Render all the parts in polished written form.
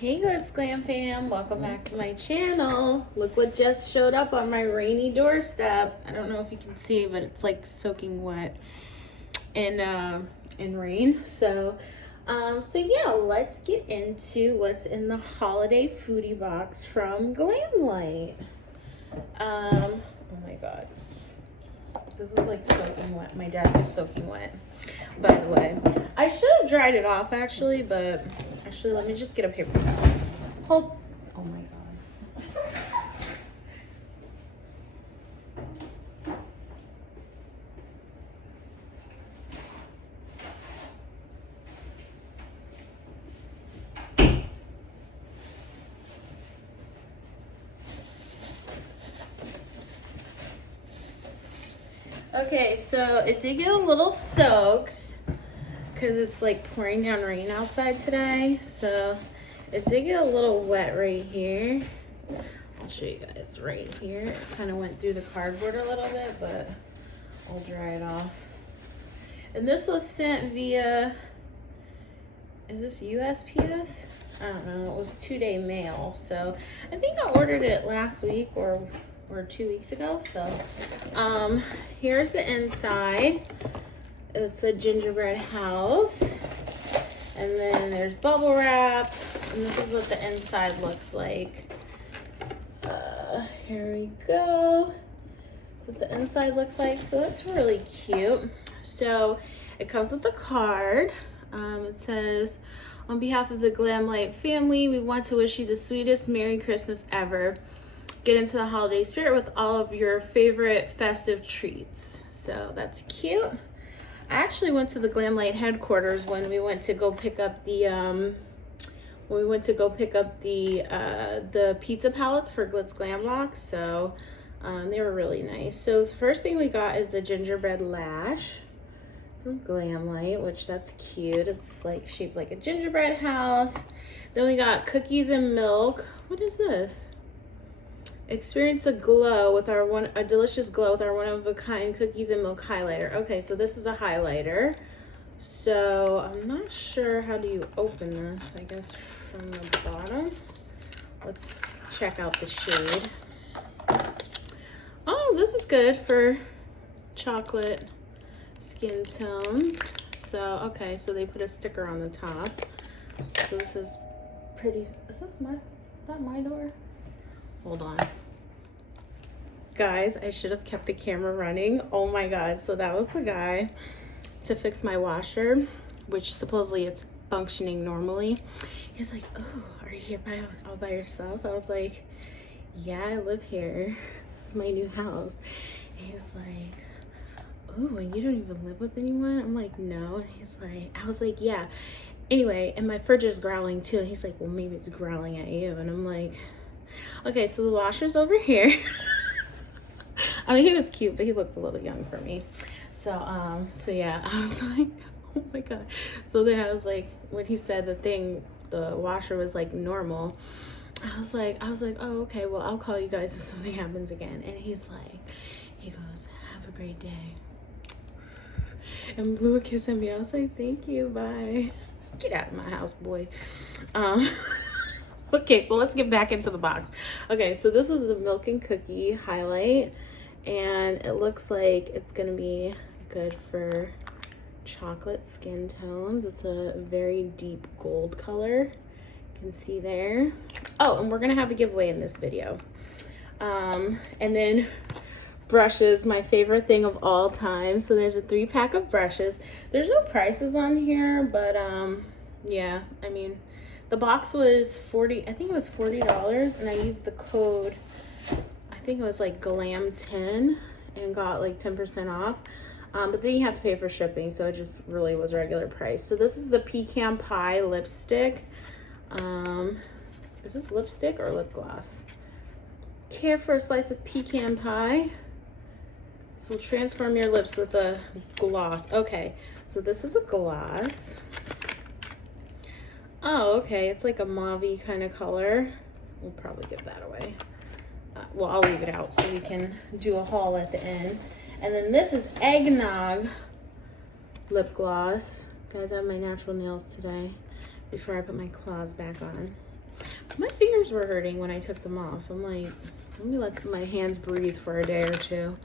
Hey GlitzGlamFam, welcome back to my channel. Look what just showed up on my rainy doorstep. I don't know if you can see, but it's like soaking wet in rain. So yeah, let's get into what's in the holiday foodie box from Glamlite. Oh my god. This is like soaking wet. My desk is soaking wet, by the way. I should have dried it off actually, but actually let me just get a paper towel. Hold. Oh my god. Okay, so it did get a little soaked because it's like pouring down rain outside today. So it did get a little wet right here. I'll show you guys right here. It kind of went through the cardboard a little bit, but I'll dry it off. And this was sent via, is this USPS? I don't know, it was 2-day mail. So I think I ordered it last week or 2 weeks ago. So here's the inside. It's a gingerbread house, and then there's bubble wrap, and this is what the inside looks like. Here we go. That's what the inside looks like. So that's really cute. So it comes with a card. It says, on behalf of the Glamlite family, we want to wish you the sweetest Merry Christmas ever. Get into the holiday spirit with all of your favorite festive treats. So that's cute. I actually went to the Glamlite headquarters when we went to go pick up the the pizza pallets for GlitzGlamFix. So they were really nice. So the first thing we got is the gingerbread lash from Glamlite, which that's cute. It's like shaped like a gingerbread house. Then we got cookies and milk. What is this? Experience a glow with a delicious glow with our one-of-a-kind cookies and milk highlighter. Okay, so this is a highlighter. So I'm not sure, how do you open this? I guess from the bottom. Let's check out the shade. Oh, this is good for chocolate skin tones. So okay, so they put a sticker on the top. So this is pretty. Is that my door? Hold on. Guys, I should have kept the camera running. Oh my god. So that was the guy to fix my washer, which supposedly it's functioning normally. He's like, oh, are you here all by yourself? I was like, yeah, I live here. This is my new house. And he's like, oh, and you don't even live with anyone? I'm like, no. He's like, I was like, yeah. Anyway, and my fridge is growling too. And he's like, well, maybe it's growling at you. And I'm like, okay, so the washer's over here. I mean, he was cute, but he looked a little young for me. So yeah, I was like, oh my god. So then I was like, when he said the washer was like normal, I was like, oh, okay, well, I'll call you guys if something happens again. And he goes, have a great day. And blew a kiss at me. I was like, thank you, bye. Get out of my house, boy. Okay, so let's get back into the box. Okay, so this is the milk and cookie highlight, and it looks like it's gonna be good for chocolate skin tones. It's a very deep gold color. You can see there. Oh, and we're gonna have a giveaway in this video. And then brushes, my favorite thing of all time. So there's a 3-pack of brushes. There's no prices on here, but yeah, I mean, the box was I think it was $40, and I used the code, I think it was like GLAM10, and got like 10% off. But then you have to pay for shipping, so it just really was regular price. So this is the Pecan Pie lipstick. Is this lipstick or lip gloss? Care for a slice of pecan pie? This will transform your lips with a gloss. Okay, so this is a gloss. Oh, okay, it's like a mauve-y kind of color. We'll probably give that away. Well, I'll leave it out so we can do a haul at the end. And then this is Eggnog lip gloss. Guys, I have my natural nails today before I put my claws back on. My fingers were hurting when I took them off, so I'm like, let me let my hands breathe for a day or two.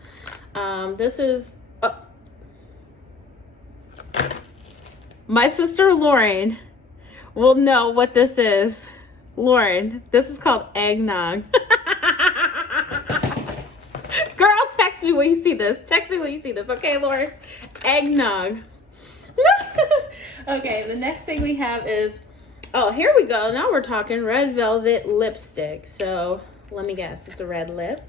This is my sister Lauren will know what this is. Lauren, this is called eggnog. Girl, text me when you see this. Text me when you see this, okay, Lauren? Eggnog. Okay, the next thing we have is, oh, here we go. Now we're talking red velvet lipstick. So let me guess, it's a red lip.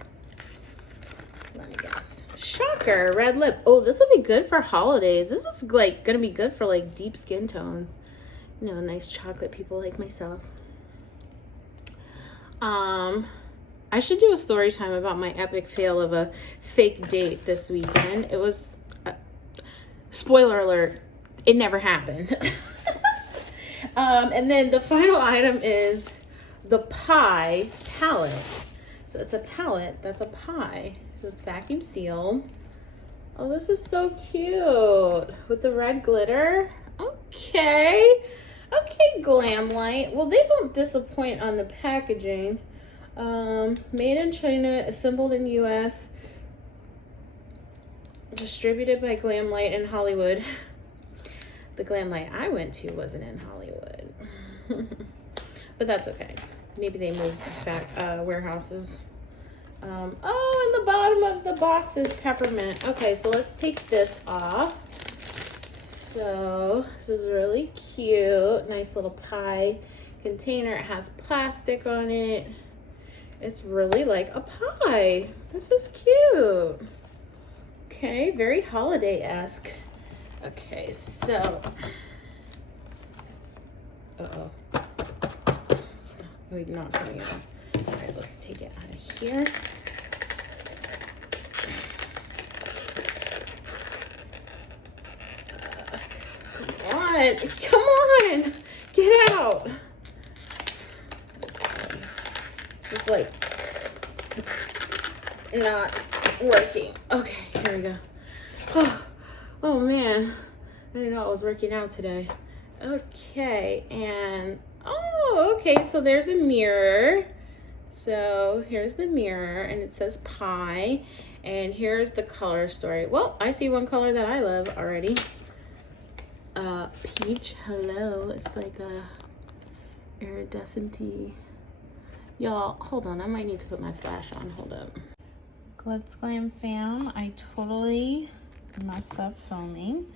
Let me guess. Shocker, red lip. Oh, this will be good for holidays. This is like gonna be good for like deep skin tones. You know, nice chocolate people like myself. I should do a story time about my epic fail of a fake date this weekend. It was, spoiler alert, it never happened. And then the final item is the pie palette. So it's a palette that's a pie. So it's vacuum sealed. Oh, this is so cute with the red glitter. Okay. Okay, Glamlite. Well, they don't disappoint on the packaging. Made in China, assembled in US, distributed by Glamlite in Hollywood. The Glamlite I went to wasn't in Hollywood. But that's okay. Maybe they moved back warehouses. Oh, and the bottom of the box is peppermint. Okay, so let's take this off. So this is really cute. Nice little pie container. It has plastic on it. It's really like a pie. This is cute. Okay, very holiday-esque. Okay, so uh-oh. Like not coming out. All right, let's take it out of here. Come on, get out. It's like not working. Okay, here we go. Oh man, I didn't know I was working out today. Okay, and oh, okay, so there's a mirror. So here's the mirror, and it says pie, and here's the color story. Well, I see one color that I love already. Peach. Hello. It's like a iridescent-y. Y'all, hold on. I might need to put my flash on. Hold up. GlitzGlamFam. I totally messed up filming.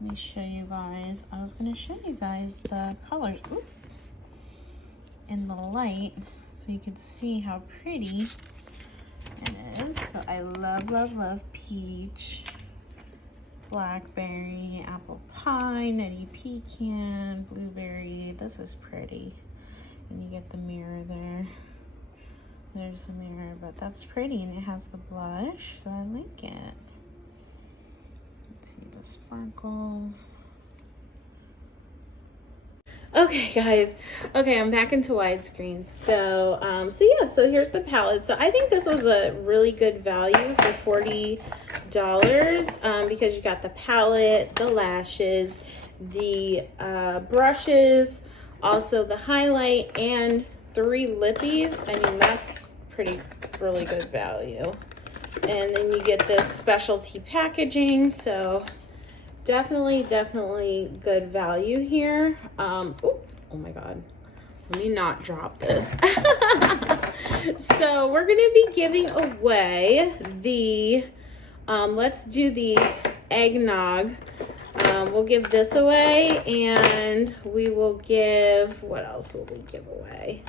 Let me show you guys. I was going to show you guys the colors. Oops. In the light, so you could see how pretty it is. So I love, love, love peach, blackberry, apple pie, nutty pecan, blueberry. This is pretty. And you get the mirror there. There's the mirror, but that's pretty, and it has the blush, so I like it. Let's see the sparkles. Okay, guys. Okay, I'm back into widescreen. So, so here's the palette. So I think this was a really good value for $40 because you got the palette, the lashes, the brushes, also the highlight, and 3 lippies. I mean, that's really good value. And then you get this specialty packaging. So definitely good value here. Oh my god, let me not drop this. So we're gonna be giving away the let's do the eggnog. We'll give this away, and we will give, what else will we give away?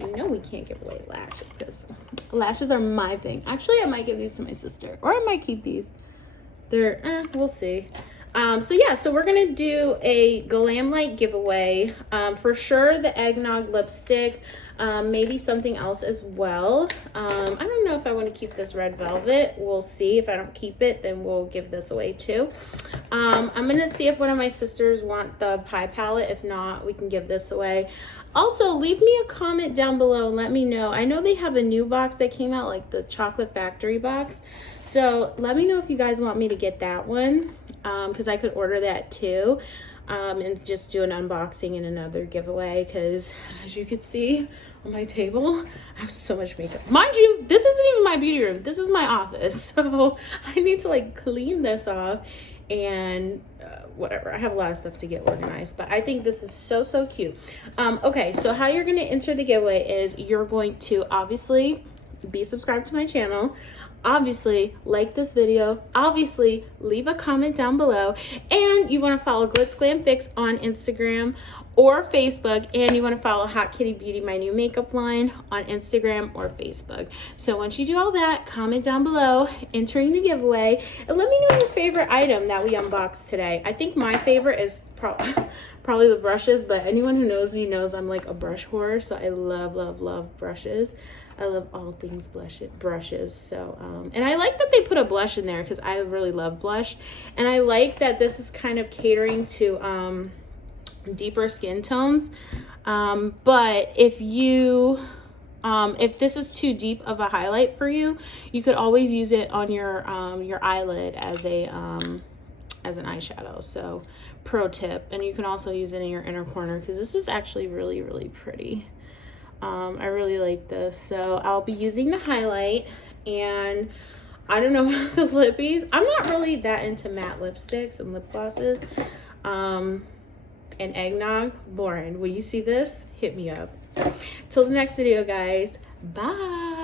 You know we can't give away lashes because lashes are my thing. Actually, I might give these to my sister, or I might keep these. They're, we'll see. So we're gonna do a Glamlite giveaway. For sure the eggnog lipstick, maybe something else as well. I don't know if I want to keep this red velvet. We'll see. If I don't keep it, then we'll give this away too. I'm gonna see if one of my sisters want the pie palette. If not, we can give this away. Also, leave me a comment down below and let me know. I know they have a new box that came out, like the chocolate factory box. So let me know if you guys want me to get that one, because I could order that too. and just do an unboxing and another giveaway, because as you can see on my table, I have so much makeup. Mind you, this isn't even my beauty room. This is my office. So I need to like clean this off and whatever. I have a lot of stuff to get organized, but I think this is so, so cute. Okay, so how you're going to enter the giveaway is you're going to obviously be subscribed to my channel, obviously like this video, obviously leave a comment down below, and you want to follow GlitzGlamFix on Instagram or Facebook, and you want to follow Hot Kitty Beauty, my new makeup line, on Instagram or Facebook. So once you do all that, comment down below entering the giveaway, and let me know your favorite item that we unboxed today. I think my favorite is probably the brushes, but anyone who knows me knows I'm like a brush whore, so I love brushes. I love all things brushes. So and I like that they put a blush in there, because I really love blush, and I like that this is kind of catering to deeper skin tones, but if you if this is too deep of a highlight for you, you could always use it on your eyelid as an eyeshadow. So pro tip. And you can also use it in your inner corner, because this is actually really pretty. I really like this. So I'll be using the highlight, and I don't know about the lippies. I'm not really that into matte lipsticks and lip glosses. And eggnog, Lauren, will you see this? Hit me up. Till the next video, guys. Bye.